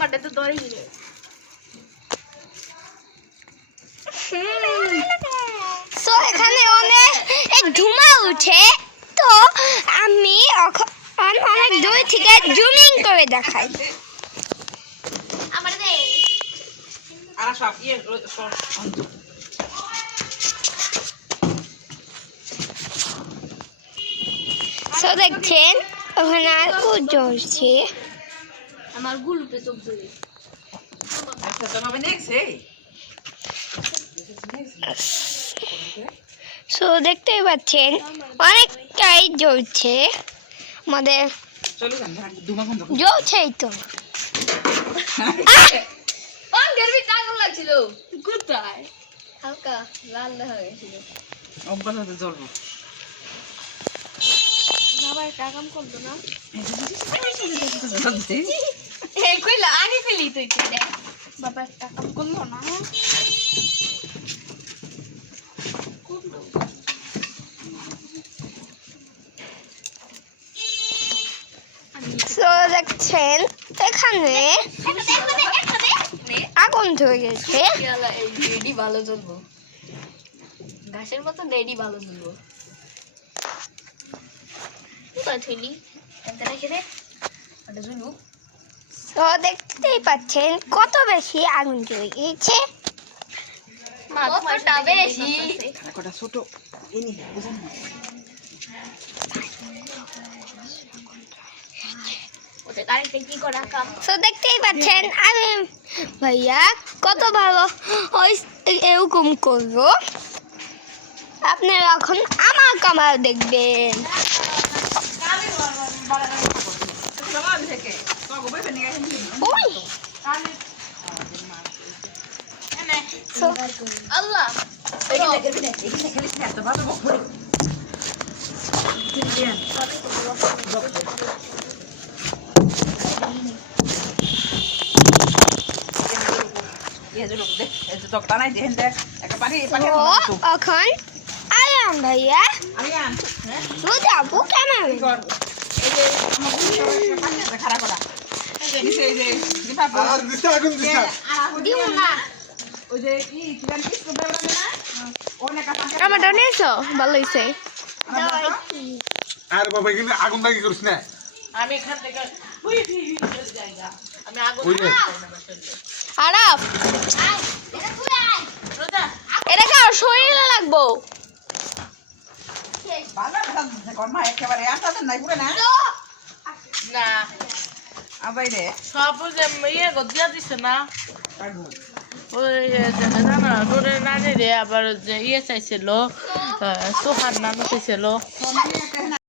আমারটা তো ধরেই রে সো এখানে অনেক ধুমা উঠে তো আমি অনেক দূর থেকে জুমিং করে দেখাই আমার দে আর সব ইয়ে সব সো দেখছেন ওখানে আগুন জ্বলছে আমার গুলুতে চোখ ধরে আচ্ছা তোমাকে দেখছে সো দেখতেই পাচ্ছেন অনেকটাই জ্বলছে আমাদের চলো দুমা বন্ধ জ্বলছেই তো পাঙ্গের ভিতরে আগুন লাগছিল কোথায় হালকা লাল হয়ে গেছিল অব্বাসাতে জ্বলবো বাবা একটা কাম করলো না এই কইলা আনি ফেলি তুই দেখ বাবা একটা কাম করলো না সো দেখছেন এখানে আগুন ধরে গেছে রেডি ভালো জ্বলবো ঘাসের মতো রেডি ভালো জ্বলবো থইলি এটা রেখে দে এটা জ্বলবো তো দেখতেই পাচ্ছেন কত বেশি আগুন জ্বলে গিয়েছে কতটা বেশি কটা ছোট এনি বুঝুন না ওটা কারেন্টে কি করা কাম তো দেখতেই পাচ্ছেন আমি ভাইয়া কত ভালো এরকম করবো আপনারা এখন আমার কামার দেখবেন ওই আল্লাহ এখন আয়াম ভাইয়া বুঝাবো কেমন দিব না আমারটা নিয়েছো ভালো হয়েছে আর বাবা এখানে আগুন লাগি করিস না আমি এখান থেকে আমি আগুন ওই যে আরাফ এটা কার শরীরে লাগবো একেবারে না আবার রে সব যে ইয়ে দিয়া দিছে না ওই জানা ডোরে না রে আবার যে ইয়ে চাইছিল সোহার নাম চাইছিল